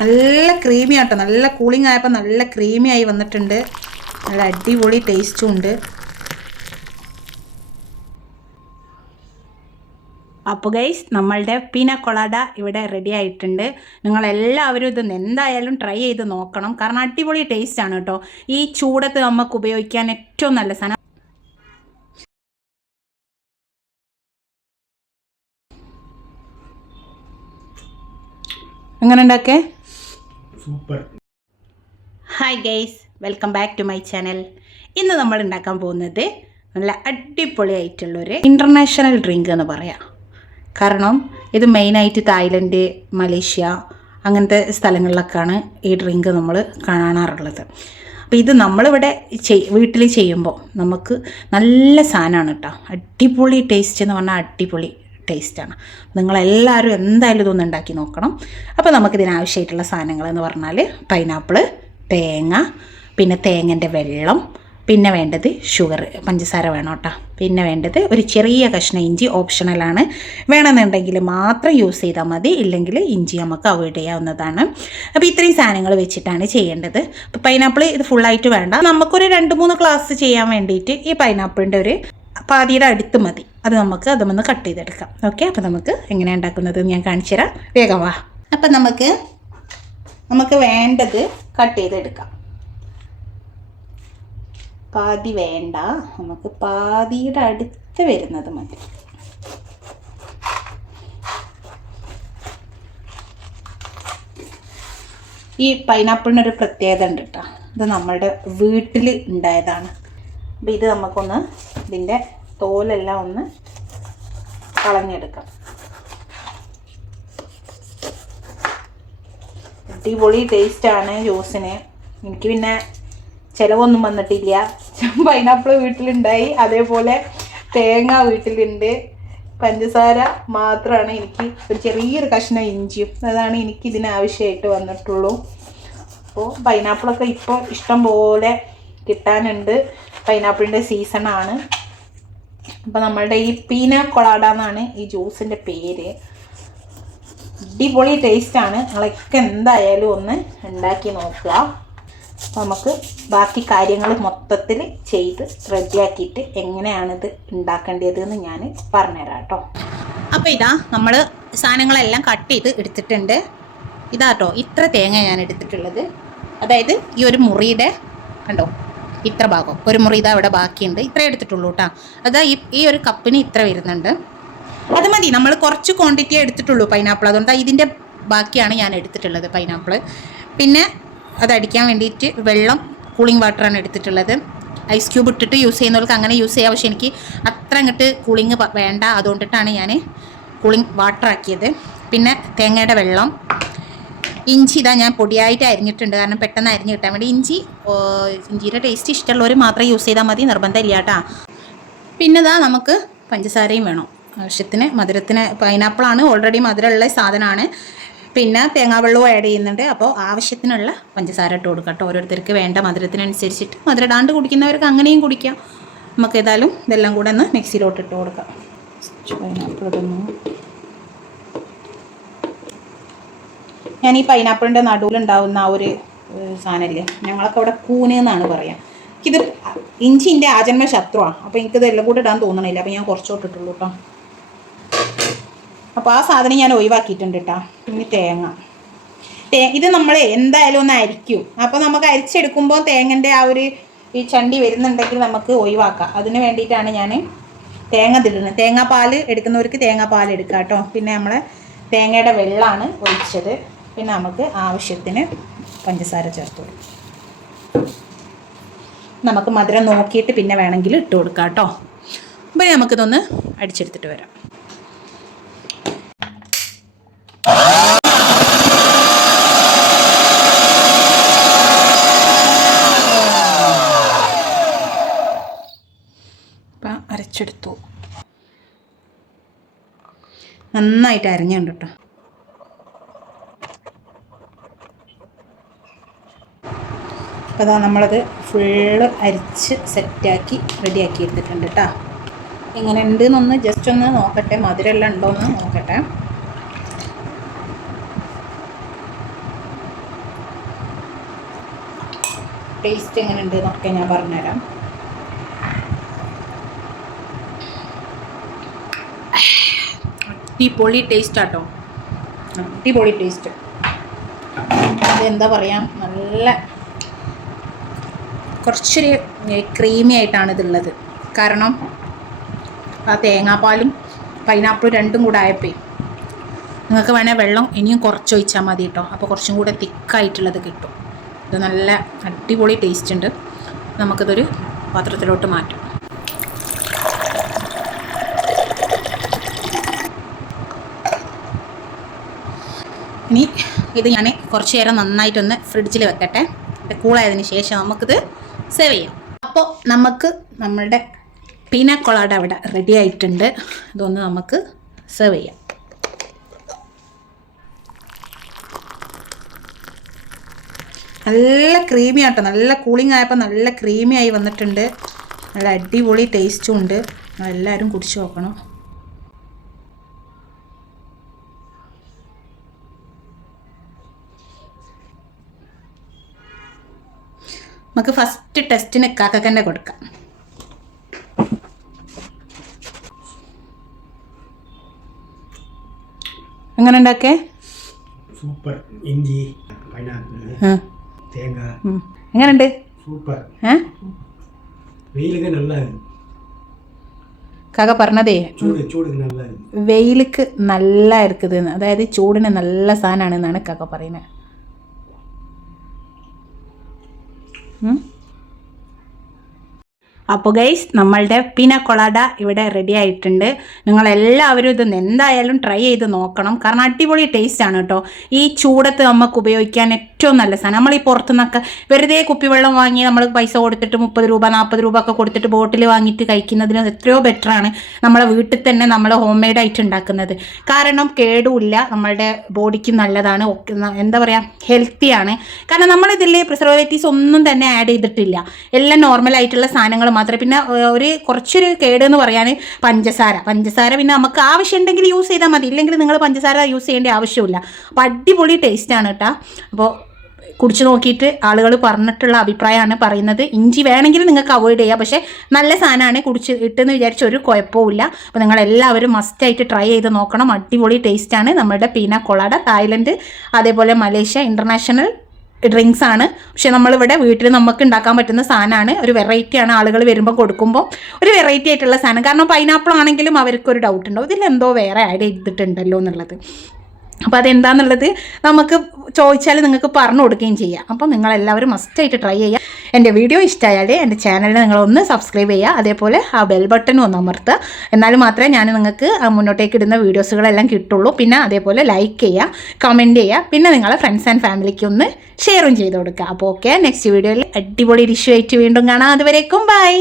നല്ല ക്രീമി ആട്ടോ, നല്ല കൂളിംഗ് ആയപ്പോൾ നല്ല ക്രീമി ആയി വന്നിട്ടുണ്ട്. നല്ല അടിപൊളി ടേസ്റ്റും ഉണ്ട്. അപ്പോൾ ഗൈസ്, നമ്മളുടെ പീന കൊളാഡ ഇവിടെ റെഡി ആയിട്ടുണ്ട്. നിങ്ങളെല്ലാവരും ഇത് എന്തായാലും ട്രൈ ചെയ്ത് നോക്കണം. കാരണം അടിപൊളി ടേസ്റ്റ് ആണ് കേട്ടോ. ഈ ചൂടത്ത് നമുക്ക് ഉപയോഗിക്കാൻ ഏറ്റവും നല്ല സാധനം. എങ്ങനെ ഉണ്ടാക്കേ? Super. Hi guys, welcome back to my channel. ഇന്ന് നമ്മൾ ഉണ്ടാക്കാൻ പോകുന്നത് നല്ല അടിപൊളിയായിട്ടുള്ളൊരു ഇൻ്റർനാഷണൽ ഡ്രിങ്ക് എന്ന് പറയാം. കാരണം ഇത് മെയിനായിട്ട് തായ്ലൻഡ്, മലേഷ്യ അങ്ങനത്തെ സ്ഥലങ്ങളിലൊക്കെയാണ് ഈ ഡ്രിങ്ക് നമ്മൾ കാണാറുള്ളത്. അപ്പോൾ ഇത് നമ്മളിവിടെ വീട്ടിൽ ചെയ്യുമ്പോൾ നമുക്ക് നല്ല സാധനമാണ് കേട്ടോ. അടിപൊളി ടേസ്റ്റ് എന്ന് പറഞ്ഞാൽ അടിപൊളി ടേസ്റ്റാണ്. നിങ്ങളെല്ലാവരും എന്തായാലും ഇതൊന്ന് ഉണ്ടാക്കി നോക്കണം. അപ്പോൾ നമുക്കിതിനാവശ്യമായിട്ടുള്ള സാധനങ്ങളെന്ന് പറഞ്ഞാൽ പൈനാപ്പിള്, തേങ്ങ, പിന്നെ തേങ്ങൻ്റെ വെള്ളം, പിന്നെ വേണ്ടത് ഷുഗർ, പഞ്ചസാര വേണം കേട്ടോ. പിന്നെ വേണ്ടത് ഒരു ചെറിയ കഷ്ണം ഇഞ്ചി, ഓപ്ഷണലാണ്. വേണമെന്നുണ്ടെങ്കിൽ മാത്രം യൂസ് ചെയ്താൽ മതി, ഇല്ലെങ്കിൽ ഇഞ്ചി നമുക്ക് അവോയ്ഡ് ചെയ്യാവുന്നതാണ്. അപ്പോൾ ഇത്രയും സാധനങ്ങൾ വെച്ചിട്ടാണ് ചെയ്യേണ്ടത്. അപ്പോൾ പൈനാപ്പിൾ ഇത് ഫുള്ളായിട്ട് വേണ്ട, നമുക്കൊരു 2-3 ഗ്ലാസ് ചെയ്യാൻ വേണ്ടിയിട്ട് ഈ പൈനാപ്പിളിൻ്റെ ഒരു പാതിയുടെ അടുത്ത് മതി. അത് നമുക്ക് അതുമൊന്ന് കട്ട് ചെയ്തെടുക്കാം. ഓക്കെ, അപ്പോൾ നമുക്ക് എങ്ങനെയാണ് ഉണ്ടാക്കുന്നത് ഞാൻ കാണിച്ചു തരാം. വേഗം വാ. അപ്പം നമുക്ക് വേണ്ടത് കട്ട് ചെയ്തെടുക്കാം. പാതി വേണ്ട, നമുക്ക് പാതിയുടെ അടുത്ത് വരുന്നത് മതി. ഈ പൈനാപ്പിളിനൊരു പ്രത്യേകത ഉണ്ട് കേട്ടോ. ഇത് നമ്മളുടെ വീട്ടിൽ ഉണ്ടായതാണ്. അപ്പോൾ ഇത് നമുക്കൊന്ന് ഇതിൻ്റെ തോലെല്ലാം ഒന്ന് കളഞ്ഞെടുക്കാം. അടിപൊളി ടേസ്റ്റാണ് ജ്യൂസിന്. എനിക്ക് പിന്നെ ചിലവൊന്നും വന്നിട്ടില്ല. പൈനാപ്പിൾ വീട്ടിലുണ്ടായി, അതേപോലെ തേങ്ങ വീട്ടിലുണ്ട്, പഞ്ചസാര മാത്രമാണ് എനിക്ക്, ഒരു ചെറിയൊരു കഷ്ണം ഇഞ്ചിയും, അതാണ് എനിക്ക് ഇതിനാവശ്യമായിട്ട് വന്നിട്ടുള്ളൂ. അപ്പോൾ പൈനാപ്പിളൊക്കെ ഇപ്പോൾ ഇഷ്ടം പോലെ കിട്ടാനുണ്ട്. പൈനാപ്പിളിൻ്റെ സീസണാണ്. അപ്പോൾ നമ്മളുടെ ഈ പീന കൊളാഡ എന്നാണ് ഈ ജ്യൂസിൻ്റെ പേര്. അടിപൊളി ടേസ്റ്റാണ്. നിങ്ങളൊക്കെ എന്തായാലും ഒന്ന് ഉണ്ടാക്കി നോക്കുക. അപ്പോൾ നമുക്ക് ബാക്കി കാര്യങ്ങൾ മൊത്തത്തിൽ ചെയ്ത് റെഡിയാക്കിയിട്ട് എങ്ങനെയാണിത് ഉണ്ടാക്കേണ്ടതെന്ന് ഞാൻ പറഞ്ഞുതരാം കേട്ടോ. അപ്പോൾ ഇതാ നമ്മൾ സാധനങ്ങളെല്ലാം കട്ട് ചെയ്ത് എടുത്തിട്ടുണ്ട്. ഇതാട്ടോ ഇത്ര തേങ്ങ ഞാൻ എടുത്തിട്ടുള്ളത്. അതായത് ഈ ഒരു മുറിയുടെ കണ്ടോ, ഇത്ര ഭാഗം ഒരു മുറി ഇതാ ഇവിടെ ബാക്കിയുണ്ട്. ഇത്ര എടുത്തിട്ടുള്ളൂ കേട്ടോ. അതാ ഈ ഒരു കപ്പിന് ഇത്ര വരുന്നുണ്ട്. അത് മതി, നമ്മൾ കുറച്ച് ക്വാണ്ടിറ്റിയേ എടുത്തിട്ടുള്ളൂ പൈനാപ്പിൾ. അതുകൊണ്ട് ഇതിൻ്റെ ബാക്കിയാണ് ഞാൻ എടുത്തിട്ടുള്ളത് പൈനാപ്പിൾ. പിന്നെ അതടിക്കാൻ വേണ്ടിയിട്ട് വെള്ളം, കൂളിംഗ് വാട്ടറാണ് എടുത്തിട്ടുള്ളത്. ഐസ് ക്യൂബ് ഇട്ടിട്ട് യൂസ് ചെയ്യുന്നവർക്ക് അങ്ങനെ യൂസ് ചെയ്യാം. പക്ഷേ എനിക്ക് അത്ര അങ്ങോട്ട് കൂളിംഗ് വേണ്ട, അതുകൊണ്ടിട്ടാണ് ഞാൻ കൂളിംഗ് വാട്ടർ ആക്കിയത്. പിന്നെ തേങ്ങയുടെ വെള്ളം, ഇഞ്ചി ഇതാ ഞാൻ പൊടിയായിട്ട് അരിഞ്ഞിട്ടുണ്ട്, കാരണം പെട്ടെന്ന് അരിഞ്ഞ് കിട്ടാൻ വേണ്ടി. ഇഞ്ചിയുടെ ടേസ്റ്റ് ഇഷ്ടമുള്ളവർ മാത്രം യൂസ് ചെയ്താൽ മതി, നിർബന്ധമില്ല കേട്ടോ. പിന്നെ ഇതാ നമുക്ക് പഞ്ചസാരയും വേണം ആവശ്യത്തിന്. മധുരത്തിന് പൈനാപ്പിളാണ്, ഓൾറെഡി മധുരമുള്ള സാധനമാണ്. പിന്നെ തേങ്ങാവെള്ളവും ആഡ് ചെയ്യുന്നുണ്ട്. അപ്പോൾ ആവശ്യത്തിനുള്ള പഞ്ചസാര ഇട്ട് കൊടുക്കാം കേട്ടോ. ഓരോരുത്തർക്ക് വേണ്ട മധുരത്തിനനുസരിച്ചിട്ട്. മധുരം ഇടാണ്ട് കുടിക്കുന്നവർക്ക് അങ്ങനെയും കുടിക്കാം. നമുക്ക് ഏതായാലും ഇതെല്ലാം കൂടെ ഒന്ന് മിക്സിയിലോട്ട് ഇട്ട് കൊടുക്കാം. പൈനാപ്പിൾ ഇടുന്നു. ഞാൻ ഈ പൈനാപ്പിളിൻ്റെ നടുവിലുണ്ടാവുന്ന ആ ഒരു സാധനമില്ലേ, ഞങ്ങളൊക്കെ അവിടെ കൂന് എന്നാണ് പറയാം. ഇത് ഇഞ്ചിൻ്റെ ആജന്മ ശത്രുവാണ്. അപ്പോൾ എനിക്കിത് എല്ലാം കൂടെ ഇടാൻ തോന്നണില്ല. അപ്പോൾ ഞാൻ കുറച്ചോട്ടിട്ടുള്ളൂ കേട്ടോ. അപ്പോൾ ആ സാധനം ഞാൻ ഒഴിവാക്കിയിട്ടുണ്ട് കേട്ടോ. പിന്നെ ഇത് നമ്മൾ എന്തായാലും ഒന്ന് അരിക്കും. അപ്പോൾ നമുക്ക് അരിച്ചെടുക്കുമ്പോൾ തേങ്ങൻ്റെ ആ ഒരു ഈ ചണ്ടി വരുന്നുണ്ടെങ്കിൽ നമുക്ക് ഒഴിവാക്കാം. അതിന് വേണ്ടിയിട്ടാണ് ഞാൻ തേങ്ങ തിടുന്നത്. തേങ്ങാപ്പാൽ എടുക്കുന്നവർക്ക് തേങ്ങാപ്പാൽ എടുക്കാം കേട്ടോ. പിന്നെ നമ്മളെ തേങ്ങയുടെ വെള്ളമാണ് ഒഴിച്ചത്. പിന്നെ നമുക്ക് ആവശ്യത്തിന് പഞ്ചസാര ചേർത്ത് കൊടുക്കും. നമുക്ക് മധുരം നോക്കിയിട്ട് പിന്നെ വേണമെങ്കിൽ ഇട്ട് കൊടുക്കാം കേട്ടോ. അപ്പോൾ നമുക്കിതൊന്ന് അടിച്ചെടുത്തിട്ട് വരാം. അപ്പം അരച്ചെടുത്തു. നന്നായിട്ട് അരിഞ്ഞുണ്ട് കേട്ടോ. അപ്പോൾ അതാ നമ്മളത് ഫുള്ള് അരിച്ച് സെറ്റാക്കി റെഡിയാക്കി എടുത്തിട്ടുണ്ട് കേട്ടോ. എങ്ങനെ ഉണ്ട് എന്നൊന്ന് ജസ്റ്റ് ഒന്ന് നോക്കട്ടെ, മധുരമെല്ലാം ഉണ്ടോ എന്ന് നോക്കട്ടെ. ടേസ്റ്റ് എങ്ങനെ ഉണ്ട് എന്നൊക്കെ ഞാൻ പറഞ്ഞുതരാം. അടിപൊളി ടേസ്റ്റ് ആട്ടോ, അടിപൊളി ടേസ്റ്റ്. അതെന്താ പറയുക, നല്ല കുറച്ചൊരു ക്രീമി ആയിട്ടാണ് ഇതുള്ളത്. കാരണം ആ തേങ്ങാപ്പാലും പൈനാപ്പിളും രണ്ടും കൂടെ ആയപ്പോൾ നിങ്ങൾക്ക് വേണേൽ വെള്ളം ഇനിയും കുറച്ച് ഒഴിച്ചാൽ മതി കേട്ടോ. അപ്പോൾ കുറച്ചും കൂടെ തിക്കായിട്ടുള്ളത് കിട്ടും. ഇത് നല്ല അടിപൊളി ടേസ്റ്റ് ഉണ്ട്. നമുക്കിതൊരു പാത്രത്തിലോട്ട് മാറ്റാം. ഇനി ഇത് ഞാൻ കുറച്ച് നേരം നന്നായിട്ടൊന്ന് ഫ്രിഡ്ജിൽ വെക്കട്ടെ. കൂളായതിന് ശേഷം നമുക്കിത് സെർവ് ചെയ്യാം. അപ്പോൾ നമുക്ക് നമ്മളുടെ പീന കൊളാഡ അവിടെ റെഡി ആയിട്ടുണ്ട്. ഇതൊന്ന് നമുക്ക് സെർവ് ചെയ്യാം. നല്ല ക്രീമി ആട്ടോ, നല്ല കൂളിംഗ് ആയപ്പോൾ നല്ല ക്രീമി ആയി വന്നിട്ടുണ്ട്. നല്ല അടിപൊളി ടേസ്റ്റും ഉണ്ട്. എല്ലാവരും കുടിച്ച് നോക്കണം. നമുക്ക് ഫസ്റ്റ് ടെസ്റ്റിന് കാക്കക്കന്നെ കൊടുക്കാം. എങ്ങനെ ഉണ്ടാക്കേ? സൂപ്പർ. ഇഞ്ചി, പൈനാപ്പിൾ, തേങ്ങ എങ്ങനെയുണ്ട്? സൂപ്പർ. വെയിലൊക്കെ നല്ല കാക്ക പറഞ്ഞതേ ചൂട് നല്ല വെയിലേക്ക് നല്ല ഇരിക്കുന്നത്, അതായത് ചൂടിന് നല്ല സാധനമാണ് എന്നാണ് കാക്ക പറയുന്നത്. അപ്പോൾ ഗൈസ്, നമ്മളുടെ പീന കൊളാഡ ഇവിടെ റെഡി ആയിട്ടുണ്ട്. നിങ്ങളെല്ലാവരും ഇത് എന്തായാലും ട്രൈ ചെയ്ത് നോക്കണം. കാരണം അടിപൊളി ടേസ്റ്റ് ആണ് കേട്ടോ. ഈ ചൂടത്ത് നമുക്ക് ഉപയോഗിക്കാൻ ഏറ്റവും നല്ല സാധനം. നമ്മൾ ഈ പുറത്തുനിന്നൊക്കെ വെറുതെ കുപ്പിവെള്ളം വാങ്ങി നമ്മൾ പൈസ കൊടുത്തിട്ട് 30 രൂപ 40 രൂപ ഒക്കെ കൊടുത്തിട്ട് ബോട്ടിൽ വാങ്ങിയിട്ട് കഴിക്കുന്നതിന് എത്രയോ ബെറ്ററാണ് നമ്മളെ വീട്ടിൽ തന്നെ നമ്മൾ ഹോം മെയ്ഡ് ആയിട്ട് ഉണ്ടാക്കുന്നത്. കാരണം കേടുമില്ല, നമ്മളുടെ ബോഡിക്ക് നല്ലതാണ്, എന്താ പറയുക, ഹെൽത്തിയാണ്. കാരണം നമ്മളിതിൽ പ്രിസർവേറ്റീവ്സ് ഒന്നും തന്നെ ആഡ് ചെയ്തിട്ടില്ല. എല്ലാം നോർമലായിട്ടുള്ള സാധനങ്ങൾ മാത്രമേ. പിന്നെ കുറച്ചൊരു കേട് എന്ന് പറയാൻ പഞ്ചസാര പിന്നെ നമുക്ക് ആവശ്യമുണ്ടെങ്കിൽ യൂസ് ചെയ്താൽ മതി, ഇല്ലെങ്കിൽ നിങ്ങൾ പഞ്ചസാര യൂസ് ചെയ്യേണ്ട ആവശ്യമില്ല. അപ്പോൾ അടിപൊളി ടേസ്റ്റാണ് കേട്ടോ. അപ്പോൾ കുടിച്ച് നോക്കിയിട്ട് ആളുകൾ പറഞ്ഞിട്ടുള്ള അഭിപ്രായമാണ് പറയുന്നത്. ഇഞ്ചി വേണമെങ്കിൽ നിങ്ങൾക്ക് അവോയ്ഡ് ചെയ്യാം, പക്ഷേ നല്ല സാധനമാണ്, കുടിച്ച് ഇട്ടെന്ന് വിചാരിച്ച ഒരു കുഴപ്പമില്ല. അപ്പോൾ നിങ്ങളെല്ലാവരും മസ്റ്റായിട്ട് ട്രൈ ചെയ്ത് നോക്കണം. അടിപൊളി ടേസ്റ്റാണ് നമ്മുടെ പീന കൊളാഡ. തായ്ലൻഡ് അതേപോലെ മലേഷ്യ ഇൻ്റർനാഷണൽ ഡ്രിങ്ക്സ് ആണ്. പക്ഷെ നമ്മളിവിടെ വീട്ടിൽ നമുക്ക് ഉണ്ടാക്കാൻ പറ്റുന്ന സാധനമാണ്. ഒരു വെറൈറ്റിയാണ്, ആളുകൾ വരുമ്പോൾ കൊടുക്കുമ്പോൾ ഒരു വെറൈറ്റി ആയിട്ടുള്ള സാധനം. കാരണം പൈനാപ്പിൾ ആണെങ്കിലും അവർക്കൊരു ഡൗട്ട് ഉണ്ടാവും, ഇതിലെന്തോ വേറെ ആഡ് ചെയ്തിട്ടുണ്ടല്ലോ എന്നുള്ളത്. അപ്പോൾ അതെന്താണെന്നുള്ളത് നമുക്ക് ചോദിച്ചാൽ നിങ്ങൾക്ക് പറഞ്ഞു കൊടുക്കുകയും ചെയ്യാം. അപ്പോൾ നിങ്ങളെല്ലാവരും മസ്റ്റായിട്ട് ട്രൈ ചെയ്യുക. എൻ്റെ വീഡിയോ ഇഷ്ടമായാൽ എൻ്റെ ചാനലിൽ നിങ്ങളൊന്ന് സബ്സ്ക്രൈബ് ചെയ്യുക, അതേപോലെ ആ ബെൽ ബട്ടനും ഒന്ന് അമർത്തുക. എന്നാൽ മാത്രമേ ഞാൻ നിങ്ങൾക്ക് മുന്നോട്ടേക്ക് ഇടുന്ന വീഡിയോസുകളെല്ലാം കിട്ടുള്ളൂ. പിന്നെ അതേപോലെ ലൈക്ക് ചെയ്യുക, കമൻറ്റ് ചെയ്യുക, പിന്നെ നിങ്ങളെ ഫ്രണ്ട്സ് ആൻഡ് ഫാമിലിക്ക് ഒന്ന് ഷെയറും ചെയ്ത് കൊടുക്കുക. അപ്പോൾ ഓക്കെ, നെക്സ്റ്റ് വീഡിയോയിൽ അടിപൊളി ഡിഷ് ആയിട്ട് വീണ്ടും കാണാം. അതുവരേക്കും ബൈ.